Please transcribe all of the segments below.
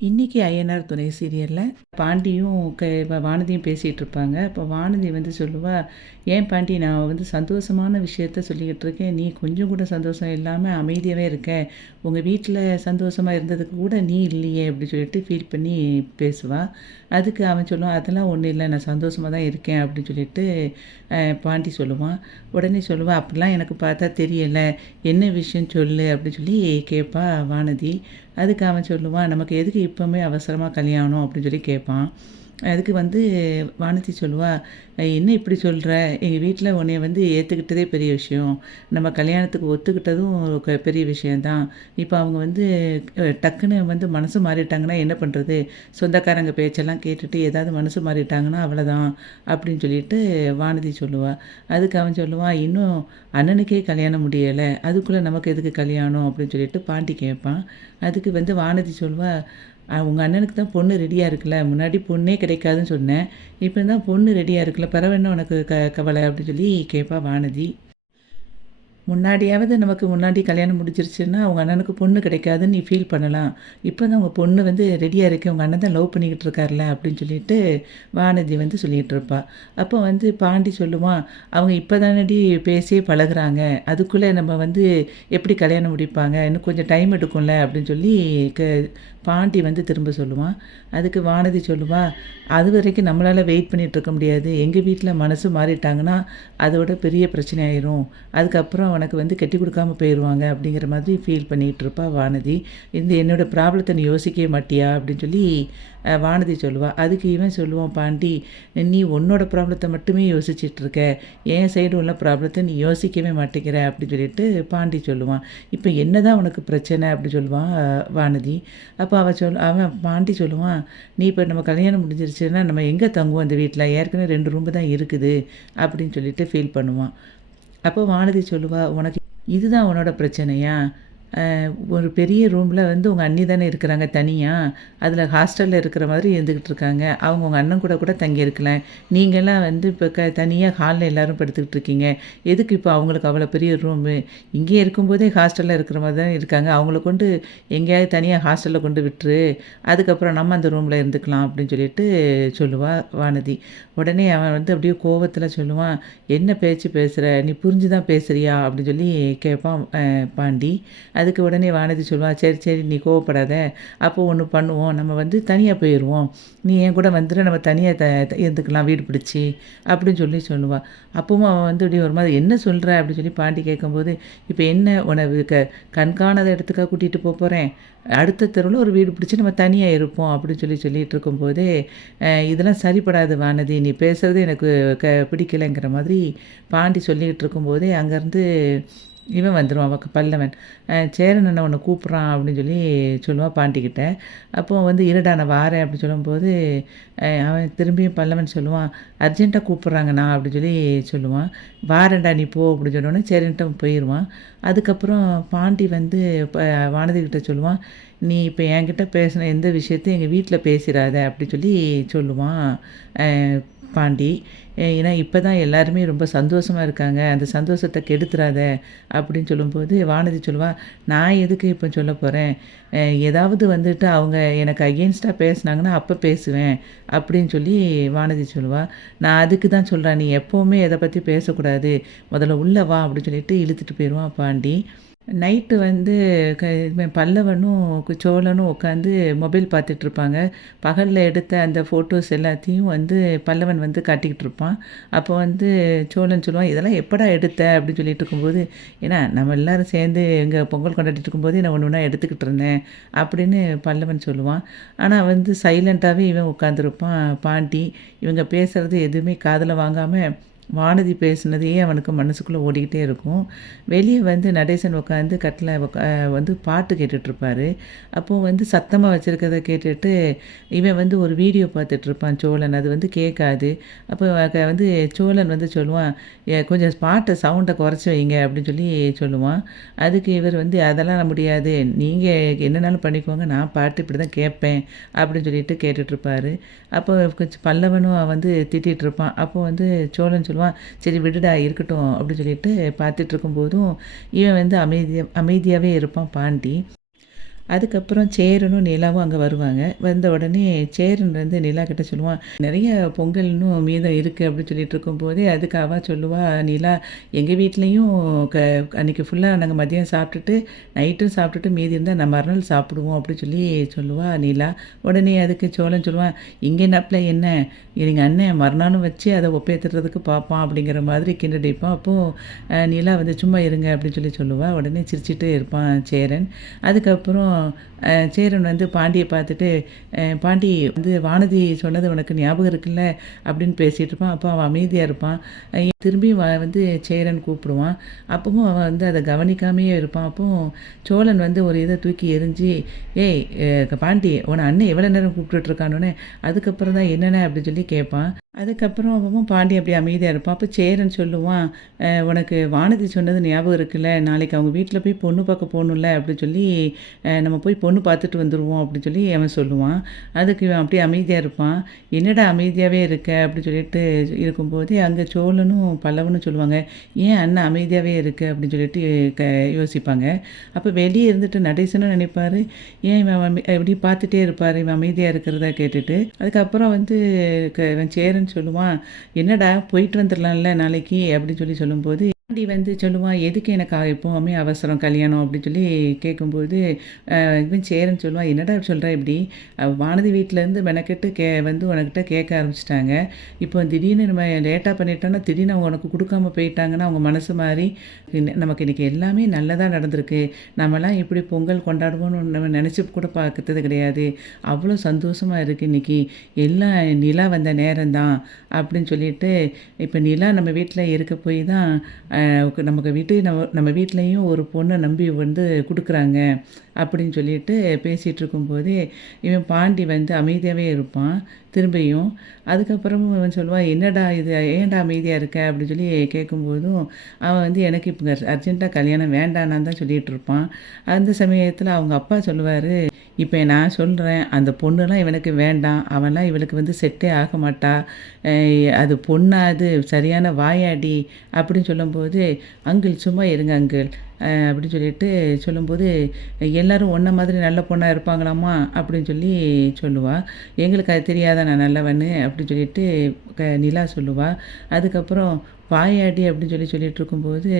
இன்னைக்கு ஐயனார் துணை சீரியலில் பாண்டியும் வானதியும் பேசிகிட்டு இருப்பாங்க. அப்போ வானதி வந்து சொல்லுவா, ஏன் பாண்டி நான் வந்து சந்தோஷமான விஷயத்த சொல்லிக்கிட்டு இருக்கேன், நீ கொஞ்சம் கூட சந்தோஷம் இல்லாமல் அமைதியாகவே இருக்க, உங்கள் வீட்டில் சந்தோஷமாக இருந்ததுக்கு கூட நீ இல்லையே அப்படி சொல்லிட்டு ஃபீல் பண்ணி பேசுவாள். அதுக்கு அவன் சொல்லுவான், அதெல்லாம் ஒன்றும் இல்லை, நான் சந்தோஷமாக தான் இருக்கேன் அப்படின்னு சொல்லிட்டு பாண்டி சொல்லுவான். உடனே சொல்லுவாள், அப்படிலாம் எனக்கு பார்த்தா தெரியலை, என்ன விஷயம் சொல்லு அப்படின்னு சொல்லி கேட்பா வானதி. அதுக்கு அவன் சொல்லுவான், நமக்கு எதுக்கு இப்போவுமே அவசரமாக கல்யாணம் அப்படின்னு சொல்லி கேட்பான். அதுக்கு வந்து வானதி சொல்லுவா, என்ன இப்படி சொல்கிற, எங்கள் வீட்டில் உன்னைய வந்து ஏற்றுக்கிட்டதே பெரிய விஷயம், நம்ம கல்யாணத்துக்கு ஒத்துக்கிட்டதும் பெரிய விஷயந்தான். இப்போ அவங்க வந்து டக்குன்னு வந்து மனசு மாறிட்டாங்கன்னா என்ன பண்ணுறது, சொந்தக்காரங்க பேச்செல்லாம் கேட்டுட்டு ஏதாவது மனசு மாறிட்டாங்கன்னா அவ்வளோதான் அப்படின்னு சொல்லிட்டு வானதி சொல்லுவாள். அதுக்கு அவன் சொல்லுவான், இன்னும் அண்ணனுக்கே கல்யாணம் முடியலை, அதுக்குள்ளே நமக்கு எதுக்கு கல்யாணம் அப்படின்னு சொல்லிட்டு பாண்டி கேட்பான். அதுக்கு வந்து வானதி சொல்லுவாள், உங்கள் அண்ணனுக்கு தான் பொண்ணு ரெடியாக இருக்குல்ல, முன்னாடி பொண்ணே கிடைக்காதுன்னு சொன்னேன், இப்போ தான் பொண்ணு ரெடியாக இருக்குல்ல, பிறவு என்ன உனக்கு கவலை அப்படின்னு சொல்லி கேட்பா வானதி. முன்னாடியாவது நமக்கு முன்னாடி கல்யாணம் முடிஞ்சிருச்சுன்னா அவங்க அண்ணனுக்கு பொண்ணு கிடைக்காதுன்னு நீ ஃபீல் பண்ணலாம், இப்போ தான் உங்கள் பொண்ணு வந்து ரெடியாக இருக்கு, உங்கள் அண்ணன் தான் லவ் பண்ணிக்கிட்டு இருக்கார்ல அப்படின்னு சொல்லிட்டு வானதி வந்து சொல்லிகிட்டு இருப்பா. அப்போ வந்து பாண்டி சொல்லுவான், அவங்க இப்போ தானடி பேசியே பழகுறாங்க, அதுக்குள்ளே நம்ம வந்து எப்படி கல்யாணம் முடிப்பாங்க, இன்னும் கொஞ்சம் டைம் எடுக்கும்ல அப்படின்னு சொல்லி பாண்டி வந்து திரும்ப சொல்லுவான். அதுக்கு வானதி சொல்லுவா, அது வரைக்கும் நம்மளால் வெயிட் பண்ணிகிட்டு இருக்க முடியாது, எங்கள் வீட்டில் மனசு மாறிட்டாங்கன்னா அதோட பெரிய பிரச்சனை ஆயிரும், அதுக்கப்புறம் உனக்கு வந்து கட்டி கொடுக்காம போயிடுவாங்க அப்படிங்கிற மாதிரி ஃபீல் பண்ணிகிட்டு இருப்பா வானதி. இந்த என்னோடய ப்ராப்ளத்தை நீ யோசிக்கவே மாட்டியா அப்படின்னு சொல்லி வானதி சொல்லுவாள். அதுக்கு இவன் சொல்லுவான், பாண்டி நீ உன்னோட ப்ராப்ளத்தை மட்டுமே யோசிச்சிட்ருக்க, என் சைடு உள்ள ப்ராப்ளத்தை நீ யோசிக்கவே மாட்டேங்கிற அப்படின்னு சொல்லிட்டு பாண்டி சொல்லுவான். இப்போ என்ன தான் உனக்கு பிரச்சனை அப்படி சொல்லுவான் வானதி. அப்போ அவன் பாண்டி சொல்லுவான், நீ இப்போ நம்ம கல்யாணம் முடிஞ்சிருச்சுன்னா நம்ம எங்கே தங்குவோம், அந்த வீட்டில் ஏற்கனவே 2 ரூம்பு தான் இருக்குது அப்படின்னு சொல்லிட்டு ஃபீல் பண்ணுவான். அப்போ வானதி சொல்லுவா, உனக்கு இதுதான் உன்னோட பிரச்சனையா, ஒரு பெரிய ரூமில் வந்து உங்கள் அண்ணி தானே இருக்கிறாங்க தனியாக, அதில் ஹாஸ்டலில் இருக்கிற மாதிரி இருந்துக்கிட்டு இருக்காங்க, அவங்க உங்கள் அண்ணன் கூட கூட தங்கியிருக்கலாம், நீங்கள்லாம் வந்து இப்போ தனியாக ஹாலில் எல்லோரும் படுத்துக்கிட்டு இருக்கீங்க, எதுக்கு இப்போ அவங்களுக்கு அவ்வளோ பெரிய ரூமு, இங்கே இருக்கும்போதே ஹாஸ்டலில் இருக்கிற மாதிரி தான் இருக்காங்க, அவங்கள கொண்டு எங்கேயாவது தனியாக ஹாஸ்டலில் கொண்டு விட்டுரு, அதுக்கப்புறம் நம்ம அந்த ரூமில் இருந்துக்கலாம் அப்படின்னு சொல்லிட்டு சொல்லுவாள் வானதி. உடனே அவன் வந்து அப்படியே கோவத்தில் சொல்லுவான், என்ன பேச்சு பேசுகிற, நீ புரிஞ்சு தான் பேசுகிறியா அப்படின்னு சொல்லி கேட்பான் பாண்டி. அதுக்கு உடனே வானதி சொல்லுவாள், சரி சரி நீ கோவப்படாத, அப்போது ஒன்று பண்ணுவோம், நம்ம வந்து தனியாக போயிடுவோம், நீ என் கூட வந்துட்டு நம்ம தனியாக இருந்துக்கலாம் வீடு பிடிச்சி அப்படின்னு சொல்லி சொல்லுவாள். அப்பவும் அவன் வந்து இப்படி ஒரு மாதிரி என்ன சொல்கிற அப்படின்னு சொல்லி பாண்டி கேட்கும்போது, இப்போ என்ன உனக்கு கண்காணாத இடத்துக்காக கூட்டிகிட்டு போகிறேன், அடுத்த தெருவில் ஒரு வீடு பிடிச்சி நம்ம தனியாக இருப்போம் அப்படின்னு சொல்லிட்டு இருக்கும்போதே, இதெல்லாம் சரிப்படாது வானதி, நீ பேசுகிறது எனக்கு பிடிக்கலைங்கிற மாதிரி பாண்டி சொல்லிக்கிட்டு இருக்கும்போதே அங்கேருந்து இவன் வந்துடுவான் பல்லவன். சேரன் அண்ணன் உன்னை கூப்பிட்றான் அப்படின்னு சொல்லி சொல்லுவான் பாண்டிக்கிட்ட. அப்போது வந்து இருடா நான் வாரேன் அப்படின்னு சொல்லும்போது அவன் திரும்பியும் பல்லவன் சொல்லுவான், அர்ஜென்ட்டாக கூப்பிட்றாங்கண்ணா அப்படின்னு சொல்லி சொல்லுவான். வாரேன்டா நீ போ அப்படின்னு சொன்னோடனே சரின்ட்டு போயிடுவான். அதுக்கப்புறம் பாண்டி வந்து வானதிக்கிட்ட சொல்லுவான், நீ இப்போ என்கிட்ட பேசின எந்த விஷயத்தையும் எங்கள் வீட்டில் பேசிடாத அப்படி சொல்லி சொல்லுவான் பாண்டி. ஏன்னா இப்போ தான் எல்லாருமே ரொம்ப சந்தோஷமாக இருக்காங்க, அந்த சந்தோஷத்தை கெடுத்துறாத அப்படின்னு சொல்லும்போது வானதி சொல்லுவாள், நான் எதுக்கு இப்போ சொல்ல போகிறேன், ஏதாவது வந்துட்டு அவங்க எனக்கு அகெயின்ஸ்டாக பேசுனாங்கன்னா அப்போ பேசுவேன் அப்படின்னு சொல்லி வானதி சொல்லுவாள். நான் அதுக்கு தான் சொல்கிறேன், நீ எப்போவுமே எதை பற்றி பேசக்கூடாது, முதல்ல உள்ளே வா அப்படின்னு சொல்லிட்டு இழுத்துட்டு போயிடுவான் பாண்டி. நைட்டு வந்து பல்லவனும் சோழனும் உட்காந்து மொபைல் பார்த்துட்ருப்பாங்க. பகலில் எடுத்த அந்த ஃபோட்டோஸ் எல்லாத்தையும் வந்து பல்லவன் வந்து காட்டிக்கிட்டு இருப்பான். அப்போ வந்து சோழன் சொல்லுவான், இதெல்லாம் எப்படா எடுத்த அப்படின்னு சொல்லிட்டு இருக்கும்போது, ஏன்னா நம்ம எல்லோரும் சேர்ந்து இங்கே பொங்கல் கொண்டாடிட்டு இருக்கும்போதே நான் ஒன்று ஒன்றா எடுத்துக்கிட்டு இருந்தேன் அப்படின்னு பல்லவன் சொல்லுவான். ஆனால் வந்து சைலண்ட்டாகவே இவன் உட்காந்துருப்பான் பாண்டி. இவங்க பேசுகிறது எதுவுமே காதில் வாங்காமல் வானதி பேசுனதையே அவனுக்கு மனசுக்குள்ளே ஓடிக்கிட்டே இருக்கும். வெளியே வந்து நடேசன் உட்காந்து கட்டில் வந்து பாட்டு கேட்டுட்ருப்பார். அப்போது வந்து சத்தமாக வச்சுருக்கிறத கேட்டுட்டு இவன் வந்து ஒரு வீடியோ பார்த்துட்ருப்பான் சோழன், அது வந்து கேட்காது. அப்போ வந்து சோழன் வந்து சொல்லுவான், கொஞ்சம் பாட்டை சவுண்டை குறைச்சி வைங்க அப்படின்னு சொல்லி சொல்லுவான். அதுக்கு இவர் வந்து அதெல்லாம் முடியாது, நீங்கள் என்னனாலும் பண்ணிக்கோங்க, நான் பாட்டு இப்படி தான் கேட்பேன் அப்படின்னு சொல்லிட்டு கேட்டுட்ருப்பார். அப்போ கொஞ்சம் பல்லவனும் வந்து திட்டிகிட்ருப்பான். அப்போது வந்து சோழன் சொல்லுவான், சரி விடுடா இருக்கட்டும் அப்படின்னு சொல்லிட்டு பார்த்துட்டு இருக்கும்போதும் இவன் வந்து அமைதியாகவே இருப்பான் பாண்டி. அதுக்கப்புறம் சேரனும் நிலாவும் அங்கே வருவாங்க. வந்த உடனே சேரன் வந்து நிலா கிட்ட சொல்லுவான், "நிறைய பொங்கல் இன்னும் மீதம் இருக்குது" அப்படின்னு சொல்லிட்டு இருக்கும்போதே அதுக்கு அவ சொல்லுவா, "நிலா, எங்கள் வீட்லேயும் க அன்றைக்கி ஃபுல்லாக நாங்கள் மதியம் சாப்பிட்டுட்டு நைட்டும் சாப்பிட்டுட்டு மீதி இருந்தால் நான் மறுநாள் சாப்பிடுவோம்" அப்படி சொல்லி சொல்லுவா நிலா. உடனே அதுக்கு சோழன் சொல்லுவான், "இங்கே நப்பில் என்ன, எங்கள் அண்ணன் மறுநாளும் வச்சு அதை ஒப்பேத்துறதுக்கு பார்ப்பான்" அப்படிங்கிற மாதிரி கிண்டடிப்பான். அப்போது நிலா வந்து "சும்மா இருங்க" அப்படின்னு சொல்லி சொல்லுவா. உடனே சிரிச்சிட்டே இருப்பான் சேரன். அதுக்கப்புறம் சேரன் வந்து பாண்டியை பார்த்துட்டு, "பாண்டி வந்து வானதி சொன்னது உனக்கு ஞாபகம் இருக்குல்ல" அப்படின்னு பேசிகிட்டு இருப்பான். அப்போ அவன் அமைதியாக இருப்பான். திரும்பியும் வந்து சேரன் கூப்பிடுவான். அப்பவும் அவன் வந்து அதை கவனிக்காமையே இருப்பான். அப்போ சோழன் வந்து ஒரு இதை தூக்கி எறிஞ்சு, "ஏய் பாண்டி, உன்னை அண்ணன் எவ்வளோ நேரம் கூப்பிட்டுட்ருக்கானோன்னே அதுக்கப்புறம் தான் என்னென்ன" அப்படின்னு சொல்லி கேட்பான். அதுக்கப்புறம் அவன் பாண்டி அப்படி அமைதியாக இருப்பான். அப்போ சேரன் சொல்லுவான், "உனக்கு வானதி சொன்னது ஞாபகம் இருக்குல்ல, நாளைக்கு அவங்க வீட்டில் போய் பொண்ணு பார்க்க போகணும்ல அப்படின்னு சொல்லி, நம்ம போய் பொண்ணு பார்த்துட்டு வந்துடுவோம்" அப்படின்னு சொல்லி அவன் சொல்லுவான். அதுக்கு இவன் அப்படியே அமைதியாக இருப்பான். "என்னடா அமைதியாகவே இருக்க" அப்படின்னு சொல்லிட்டு இருக்கும்போது அங்கே சோழனும் பல்லவனும் சொல்லுவாங்க, "ஏன் அண்ணன் அமைதியாகவே இருக்கு" அப்படின்னு சொல்லிட்டு யோசிப்பாங்க. அப்போ வெளியே இருந்துட்டு நடேசனும் நினைப்பார், ஏன் இவன் இப்படி பார்த்துட்டே இருப்பார் இவன் அமைதியாக இருக்கிறத கேட்டுட்டு. அதுக்கப்புறம் வந்து இவன் சேரன் சொல்லுவான், "என்னடா போயிட்டு வந்துடலாம்ல நாளைக்கு" அப்படின்னு சொல்லி சொல்லும்போது பாண்டி வந்து சொல்லுவான், "எதுக்கு எனக்கு எப்போவுமே அவசரம் கல்யாணம்" அப்படின்னு சொல்லி கேட்கும்போது இவன் சேரன் சொல்லுவான், "என்னடா சொல்கிற இப்படி, வானதி வீட்டிலேருந்து மெனக்கெட்டு வந்து உனக்கிட்ட கேட்க ஆரம்பிச்சிட்டாங்க. இப்போ திடீர்னு நம்ம லேட்டாக பண்ணிட்டோன்னா திடீர்னு அவங்க உனக்கு கொடுக்காம போயிட்டாங்கன்னா அவங்க மனசு மாறி, நமக்கு இன்றைக்கி எல்லாமே நல்லதாக நடந்திருக்கு, நம்மலாம் இப்படி பொங்கல் கொண்டாடுவோன்னு நம்ம நினச்சி கூட பார்க்கறது கிடையாது, அவ்வளோ சந்தோஷமாக இருக்குது இன்றைக்கி, எல்லாம் நிலா வந்த நேரம்தான்" அப்படின்னு சொல்லிட்டு, இப்போ நிலா நம்ம வீட்டில் இருக்க போய் தான் நமக்கு நம்ம வீட்லேயும் ஒரு பொண்ணை நம்பி வந்து கொடுக்குறாங்க அப்படின்னு சொல்லிட்டு பேசிகிட்டு இருக்கும்போதே இவன் பாண்டி வந்து அமைதியாகவே இருப்பான் திரும்பியும். அதுக்கப்புறமும் அவன் சொல்லுவான், "என்னடா இது, ஏன்டா அமைதியாக இருக்க" அப்படின்னு சொல்லி கேட்கும்போதும் அவன் வந்து எனக்கு இப்போ அர்ஜென்ட்டாக கல்யாணம் வேண்டானான்னு தான் சொல்லிகிட்டு இருப்பான். அந்த சமயத்தில் அவங்க அப்பா சொல்லுவார், "இப்போ நான் சொல்கிறேன், அந்த பொண்ணுலாம் இவனுக்கு வேண்டாம், அவன்லாம் இவளுக்கு வந்து செட்டே ஆக மாட்டா, அது பொண்ணா, அது சரியான வாயாடி" அப்படின்னு சொல்லும்போது, "அங்கிள் சும்மா இருங்க அங்கிள்" அப்படின்னு சொல்லிட்டு சொல்லும்போது, "எல்லோரும் ஒன்றை மாதிரி நல்ல பொண்ணாக இருப்பாங்களாம்மா" அப்படின்னு சொல்லி சொல்லுவாள். "எங்களுக்கு அது தெரியாதா நான் நல்லவன்னு" அப்படின்னு சொல்லிட்டு நிலா சொல்லுவாள். அதுக்கப்புறம் "வாயாடி" அப்படின்னு சொல்லிட்டு இருக்கும்போது,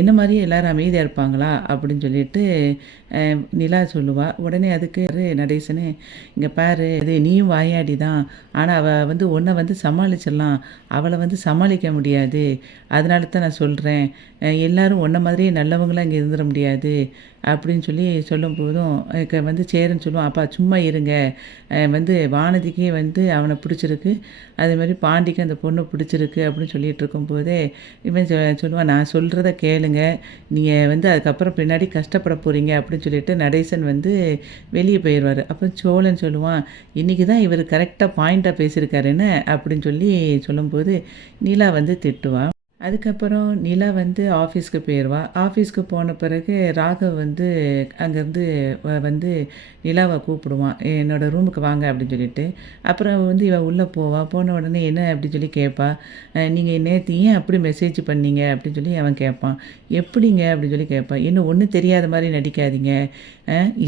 "என்ன மாதிரியே எல்லோரும் அமைதியாக இருப்பாங்களா" அப்படின்னு சொல்லிட்டு நிலா சொல்லுவாள். உடனே அதுக்கு நடேசனு, "இங்கே பாரு, அது நீயும் வாயாடி தான், ஆனால் அவள் வந்து உன்னை வந்து சமாளிச்சிடலாம், அவளை வந்து சமாளிக்க முடியாது, அதனால தான் நான் சொல்கிறேன், எல்லோரும் உன்னை மாதிரியே நல்லவங்களாம் இங்கே இருந்துட முடியாது" அப்படின்னு சொல்லி சொல்லும்போதும் வந்து சேரன் சொல்லுவான், "அப்பா சும்மா இருங்க, வந்து வானதிக்கே வந்து அவனை பிடிச்சிருக்கு, அதே மாதிரி பாண்டிக்கு அந்த பொண்ணை பிடிச்சிருக்கு" அப்படின்னு சொல்லிகிட்டு இருக்கும்போதே இவன் சொல்லுவான், "நான் சொல்கிறத கேளுங்க, நீங்கள் வந்து அதுக்கப்புறம் பின்னாடி கஷ்டப்பட போகிறீங்க" அப்படின்னு சொல்லிட்டு நடேசன் வந்து வெளியே போயிடுவார். அப்போ சோழன் சொல்லுவான், "இன்றைக்கி தான் இவர் கரெக்டாக பாயிண்ட்டாக பேசியிருக்காரு என்ன" அப்படின்னு சொல்லி சொல்லும்போது நிலா வந்து திட்டுவாள். அதுக்கப்புறம் நிலா வந்து ஆஃபீஸ்க்கு போயிடுவா. ஆஃபீஸ்க்கு போன பிறகு ராகவ் வந்து அங்கேருந்து வந்து நிலாவை கூப்பிடுவான், "என்னோடய ரூமுக்கு வாங்க" அப்படின்னு சொல்லிட்டு. அப்புறம் வந்து இவள் உள்ளே போவா. போன உடனே "என்ன" அப்படின்னு சொல்லி கேட்பா. "நீங்கள் நேற்று ஏன் அப்படி மெசேஜ் பண்ணீங்க" அப்படின்னு சொல்லி அவன் கேட்பான். "எப்படிங்க" அப்படின்னு சொல்லி கேட்பான். "இன்னும் ஒன்றும் தெரியாத மாதிரி நடிக்காதீங்க,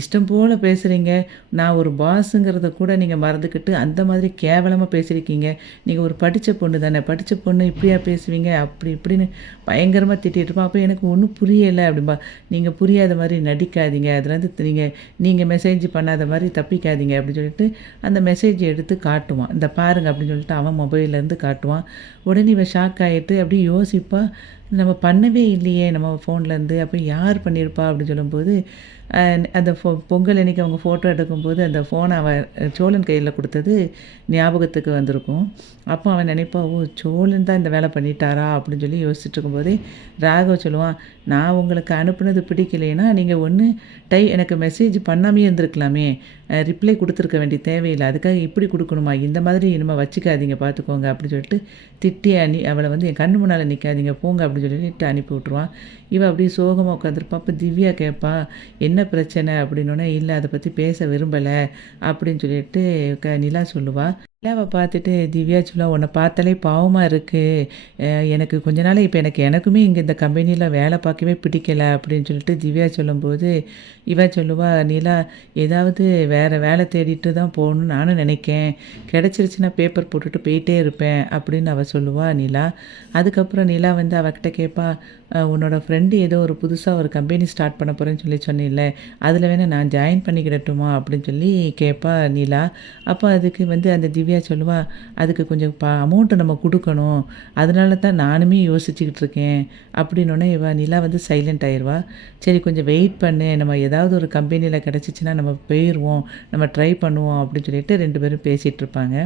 இஷ்டம் போல் பேசுகிறீங்க, நான் ஒரு பாஸுங்கிறத கூட நீங்கள் மறந்துக்கிட்டு அந்த மாதிரி கேவலமாக பேசியிருக்கீங்க, நீங்கள் ஒரு படித்த பொண்ணு தானே, படித்த பொண்ணு இப்படியா பேசுவீங்க" அப்படி இப்படின்னு பயங்கரமாக திட்டிகிட்டு இருப்பான். அப்போ எனக்கு ஒன்றும் புரியலை அப்படின்பா. "நீங்கள் புரியாத மாதிரி நடிக்காதீங்க, அதுலேருந்து நீங்கள் மெசேஜ் பண்ணாத மாதிரி தப்பிக்காதீங்க" அப்படின்னு சொல்லிட்டு அந்த மெசேஜ் எடுத்து காட்டுவான். "இந்த பாருங்க" அப்படின்னு சொல்லிட்டு அவன் மொபைல்லேருந்து காட்டுவான். உடனே இவன் ஷாக் ஆகிட்டு அப்படியே யோசிப்பா, நம்ம பண்ணவே இல்லையே நம்ம ஃபோன்லேருந்து, அப்போ யார் பண்ணியிருப்பா அப்படின்னு சொல்லும்போது, அந்த பொங்கல் அன்றைக்கி அவங்க ஃபோட்டோ எடுக்கும்போது அந்த ஃபோனை அவன் சோழன் கையில் கொடுத்தது ஞாபகத்துக்கு வந்திருக்கும். அப்போ அவன் நினைப்பா, "ஓ, சோழன் தான் இந்த வேலை பண்ணிட்டாரா" அப்படின்னு சொல்லி யோசிச்சுட்டு இருக்கும்போதே ராகவ் சொல்லுவான், "நான் உங்களுக்கு அனுப்புனது பிடிக்கலைன்னா நீங்கள் ஒன்று எனக்கு மெசேஜ் பண்ணாமே இருந்திருக்கலாமே, ரிப்ளை கொடுத்துருக்க வேண்டிய தேவையில்லை, அதுக்காக இப்படி கொடுக்கணுமா, இந்த மாதிரி இனிமேல் வச்சுக்காதீங்க பார்த்துக்கோங்க" அப்படின்னு சொல்லிட்டு திட்டி அவளை வந்து "என் கண்ணு முன்னால் நிற்காதீங்க போங்க" அப்படின்னு சொல்லிட்டு அனுப்பி விட்ருவான். இவள் அப்படியே சோகமாக உட்காந்துருப்பா. அப்போ திவ்யா கேட்பா, "என்ன பிரச்சனை" அப்படின்னோடனே, "இல்லை, அதை பற்றி பேச விரும்பலை" அப்படின்னு சொல்லிட்டு நிலா சொல்லுவாள். நிலாவ பார்த்துட்டு திவ்யா சொல்லுவா, "உன்ன பார்த்தாலே பாவமா இருக்கு. எனக்கு கொஞ்ச நாளா இப்ப எனக்குமே இங்க இந்த கம்பெனில வேலை பார்க்கவே பிடிக்கல." அப்படின்னு சொல்லிட்டு திவ்யா சொல்லும்போது, இவ சொல்லுவா, "நிலா ஏதாவது வேற வேலை தேடிட்டு தான் போகணும்னு நானும் நினைக்கேன். கிடைச்சிருச்சுன்னா பேப்பர் போட்டுட்டு போயிட்டே இருப்பேன்." அப்படின்னு அவ சொல்லுவா நிலா. அதுக்கப்புறம் நிலா வந்து அவகிட்ட கேட்பா, "உன்னோட ஃப்ரெண்டு ஏதோ ஒரு புதுசா ஒரு கம்பெனி ஸ்டார்ட் பண்ண போறேன்னு சொல்லி சொன்னீல்ல, அதில வேணா நான் ஜாயின் பண்ணிக்கிடட்டுமா?" அப்படின்னு சொல்லி கேட்பா நிலா. அப்போ அதுக்கு வந்து அந்த திவ்யா சொல்லுவா, "அதுக்கு கொஞ்சம் அமௌண்ட்டு நம்ம குடுக்கணும். அதனால தான் நானுமே யோசிச்சுக்கிட்டு இருக்கேன்." அப்படின்னோனே இவ நிலா வந்து சைலண்ட் ஆயிருவா. "சரி கொஞ்சம் வெயிட் பண்ணு. நம்ம ஏதாவது ஒரு கம்பெனில கிடைச்சிச்சுன்னா நம்ம போயிருவோம். நம்ம ட்ரை பண்ணுவோம்." அப்படின்னு சொல்லிட்டு 2 பேரும் பேசிட்டு இருப்பாங்க.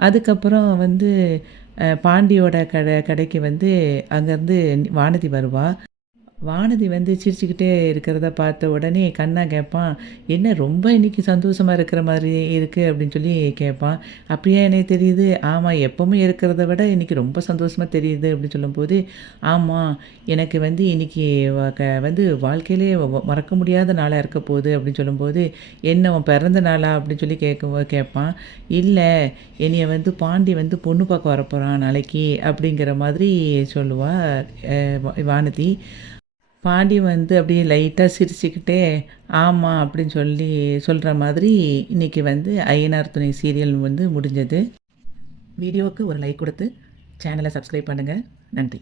அதுக்கப்புறம் வந்து பாண்டியோட கடைக்கு வந்து அங்கேருந்து வானதி வருவா. வானதி வந்து சிரிச்சுக்கிட்டே இருக்கிறத பார்த்த உடனே கண்ணா கேட்பான், "என்ன ரொம்ப இன்னைக்கு சந்தோஷமா இருக்கிற மாதிரி இருக்கு?" அப்படின்னு சொல்லி கேட்பான். "அப்படியா எனக்கு தெரியுது?" "ஆமா, எப்பவுமே இருக்கிறத விட இன்னைக்கு ரொம்ப சந்தோஷமா தெரியுது." அப்படின்னு சொல்லும்போது, "ஆமா, எனக்கு வந்து இன்னைக்கு வந்து வாழ்க்கையிலே மறக்க முடியாத நாளா இருக்க போகுது." அப்படின்னு சொல்லும்போது, "என்ன உன் பிறந்த நாளா?" அப்படின்னு சொல்லி கேட்பான். "இல்ல, என்னைய வந்து பாண்டி வந்து பொண்ணு பார்க்க வரப்போறான் நாளைக்கு." அப்படிங்கிற மாதிரி சொல்லுவா வானதி. பாண்டி வந்து அப்படியே லைட்டா சிரிச்சுக்கிட்டே, "ஆமா" அப்படின்னு சொல்லி சொல்ற மாதிரி இன்னைக்கு வந்து ஐயனார் துணை சீரியல் வந்து முடிஞ்சது. வீடியோவுக்கு ஒரு லைக் குடுத்து, சேனல சப்ஸ்கிரைப் பண்ணுங்க. நன்றி.